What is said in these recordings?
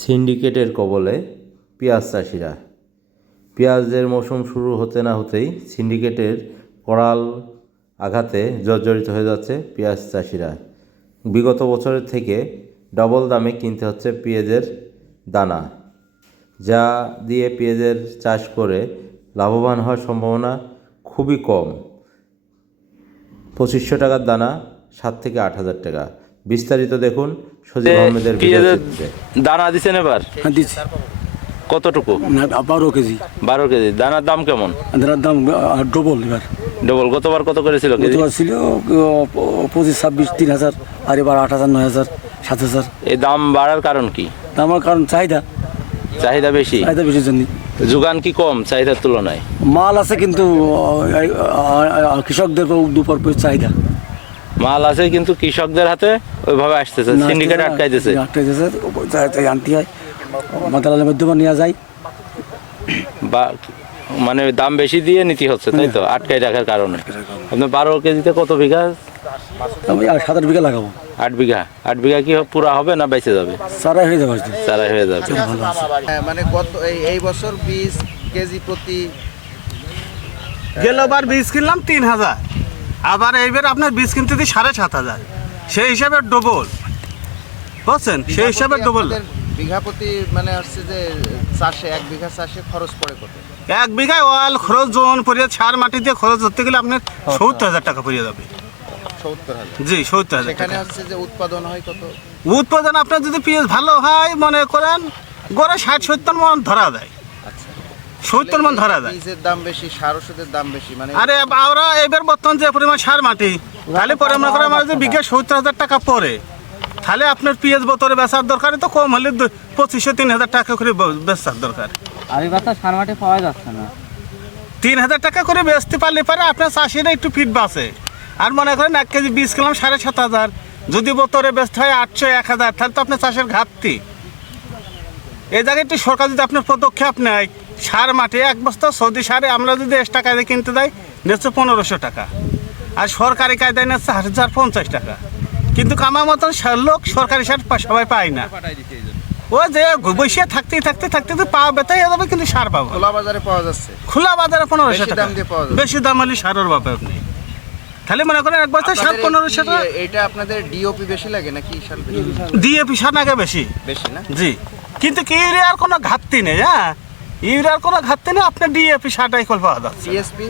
সিন্ডিকেটের কবলে পেঁয়াজ চাষিরা। পেঁয়াজের মৌসুম শুরু হতে না হতেই সিন্ডিকেটের করাল আঘাতে জর্জরিত হয়ে যাচ্ছে পেঁয়াজ চাষিরা। বিগত বছরের থেকে ডবল দামে কিনতে হচ্ছে পেঁয়াজের দানা, যা দিয়ে পেঁয়াজের চাষ করে লাভবান হওয়ার সম্ভাবনা খুবই কম। পঁচিশশো টাকার দানা সাত থেকে আট হাজার টাকা। বিস্তারিত দেখুন সজিব আহমেদের। দানা দিছেন এবার? হ্যাঁ দিচ্ছি কতটুকু? বারো কেজি। বারো কেজি। দানার দাম কেমন? এটার দাম ডবল এবার। ডবল গতবার কত করেছিল গতবার ছিল পঁচিশ ছাব্বিশ তিন হাজার আর এবার আট হাজার নয় হাজার সাত হাজার। এই দাম বাড়ার কারণ কি? আমার কারণ চাহিদা। চাহিদা বেশি? চাহিদা বেশির জন্য যোগান কি কম চাহিদার তুলনায়? মাল আছে কিন্তু কৃষকদের দুপর চাহিদা। মাল আছে কিন্তু কৃষকদের হাতে ওইভাবে আসতেছে সিন্ডিকেট আটকাইতেছে। আটকাইতেছে আনতে হয়। মাতালালের মাধ্যমে নেওয়া যায়। বা মানে দাম বেশি দিয়ে নিতে হচ্ছে তাই তো? আটকাই রাখার কারণে। আপনি বারো কেজিতে কত বিঘা? আমি সাত আট বিঘা লাগাবো। আট বিঘা। আট বিঘা কি পুরা হবে না বেঁচে যাবে? সারাই হয়ে যাবে। চারা হয়ে যাবে। হ্যাঁ, মানে গত এই এই বছর বীজ কেজি প্রতি গেলবার বীজ কিনলাম তিন হাজার। আবার এইবার আপনার বীজ কিনতে দিই সাড়ে সাত হাজার সেই হিসাবে ডবল বুঝছেন? সেই হিসাবে ডবল প্রতি আপনাদের বিঘা প্রতি মানে হচ্ছে যে চাষে এক বিঘা চাষে খরচ পড়ে কত? এক বিঘায় অয়েল খরচ জন পড়িয়ে সার মাটি দিয়ে খরচ ধরতে গেলে আপনার সত্তর। হাজার টাকা পড়িয়ে যাবে। জি সত্তর হাজার টাকা। হচ্ছে যে উৎপাদন হয় কত? উৎপাদন আপনার যদি পিএস ভালো হয় মনে করেন গড়ে ষাট সত্তর মন ধরা যায়। সত্তর মন ধরা যায়। বীজের দাম বেশি সার ওষুধের দাম বেশি মানে আরে আমরা এবার বর্তমান যে পরিমাণ সার মাটি তাহলে পরে মনে করেন আমার যে বিঘা সত্তর হাজার টাকা পড়ে তাহলে আপনার পেঁয়াজ বোতলে বেচার দরকার তো কম হলে দু- পঁচিশশো তিন হাজার টাকা করে বেচার দরকার। আর তো সার মাটি পাওয়া যাচ্ছে না। তিন হাজার টাকা করে বেচতে পারলে পারে আপনার চাষিরা একটু ফিট বাঁচে। আর মনে করেন এক কেজি বীজ কিলাম সাড়ে সাত হাজার যদি বোতলে বেচতে হয় আটশো এক হাজার তাহলে তো আপনার চাষের ঘাটতি। এই জায়গায় একটু সরকার যদি আপনার পদক্ষেপ নেয় সার মাটি এক বস্তা সৌদি সারে আমরা যদি এক্স টাকা দিয়ে কিনতে দেয় নিচ্ছে পনেরোশো টাকা। আর সরকারি কায়দায় নিচ্ছে হাজার পঞ্চাশ টাকা। কিন্তু আমার মতন লোক সরকারি সার সবাই পায় না। ও যে বসে থাকতে থাকতে থাকতে তো পা বেতাই যাবে কিন্তু সার পাবো খোলা বাজারে পাওয়া যাচ্ছে। খোলা বাজারে পনেরোশো টাকা। পাওয়া। বেশি দাম হলে সারের বাপে আপনি তাহলে মনে করেন এক বস্তা সার পনেরোশো টাকা এটা আপনাদের ডিওপি বেশি লাগে নাকি সার ডিএপি সার নাকি বেশি। বেশি না? জি। কিন্তু কি ইউরিয়ার কোনো ঘাটতি নেই হ্যাঁ? ইউরিয়ার কোনো ঘাটতি নেই আপনার ডিএপি সারটাই কল পাওয়া যাচ্ছে। সিএসপি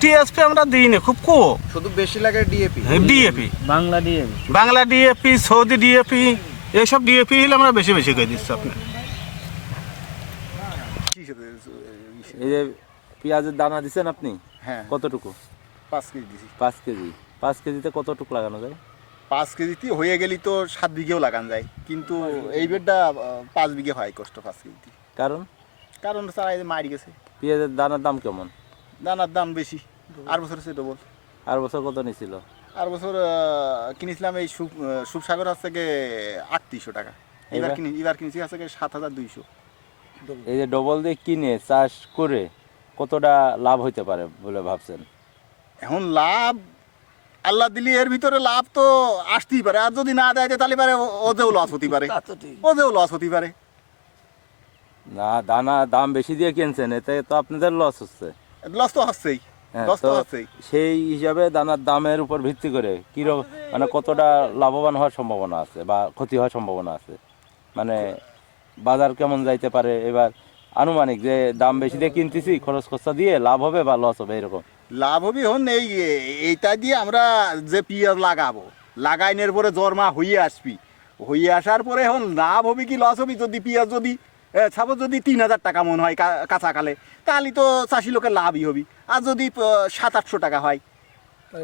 টিএসপি আমরা দিই না খুব কম। শুধু বেশি লাগে ডিএপি ডিএপি বাংলা দিয়ে বাংলা ডিএপি সৌদি ডিএপি এইসব ডিএপি হলে আমরা বেশি বেশি করে দিচ্ছি আপনার। এই যে পেঁয়াজের দানা দিছেন আপনি? হ্যাঁ। কতটুকু? পাঁচ কেজি দিছি। পাঁচ কেজি। পাঁচ কেজিতে কতটুকু লাগানো যায়? পাঁচ কেজিতে হয়ে গেলি তো সাত বিঘেও লাগান যায়। কিন্তু এই বেডটা পাঁচ বিঘে হয় কষ্ট পাঁচ কেজিতে। কারণ? কারণ সারা এই যে মারি গেছে। পেঁয়াজের দানার দাম কেমন? দানার দাম বেশি। আর বছর সে ডবল আর বছর কত নিছিল? আর বছর কিনেছিলাম এই সুপ সুপসাগর হাত থেকে আটত্রিশশো টাকা। এবার? কিনি এবার কিনেছি হাত থেকে সাত হাজার দুইশো। এই যে ডবল দিয়ে কিনে চাষ করে কতটা লাভ হইতে পারে বলে ভাবছেন? এখন লাভ আল্লাহ দিলি এর ভিতরে লাভ তো আসতেই পারে। আর যদি না দেয় তাহলে পারে ও- ওতেও লস হতে পারে। ওতেও লস হতে পারে। না দানা দাম বেশি দিয়ে কিনছেন এতে তো আপনাদের লস হচ্ছে। লস তো হচ্ছেই। হ্যাঁ, তো হচ্ছেই। সেই হিসাবে দানার দামের উপর ভিত্তি করে কীরকম মানে কতটা লাভবান হওয়ার সম্ভাবনা আছে বা ক্ষতি হওয়ার সম্ভাবনা আছে? মানে বাজার কেমন যাইতে পারে? এবার আনুমানিক যে দাম বেশি দিয়ে কিনতেছি খরচ খরচা দিয়ে লাভ হবে বা লস হবে এরকম? লাভ হবে হন এই এইটা দিয়ে আমরা যে পেঁয়াজ লাগাবো লাগাইনের পরে জরমা হইয়ে আসবি। হইয়ে আসার পরে এখন লাভ হবে কি লস হবে? যদি পেঁয়াজ যদি ছাপো যদি তিন হাজার টাকা মনে হয় কাঁচাকালে তাহলে তো চাষি লোকের লাভই হবে। আর যদি সাত আটশো টাকা হয়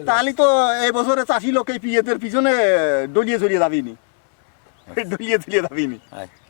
তাহলে তো এই বছরে চাষি লোক এই পিছনে ডলিয়ে চলিয়ে যাবিনি ডলিয়ে চলিয়ে যাবিনি আচ্ছা।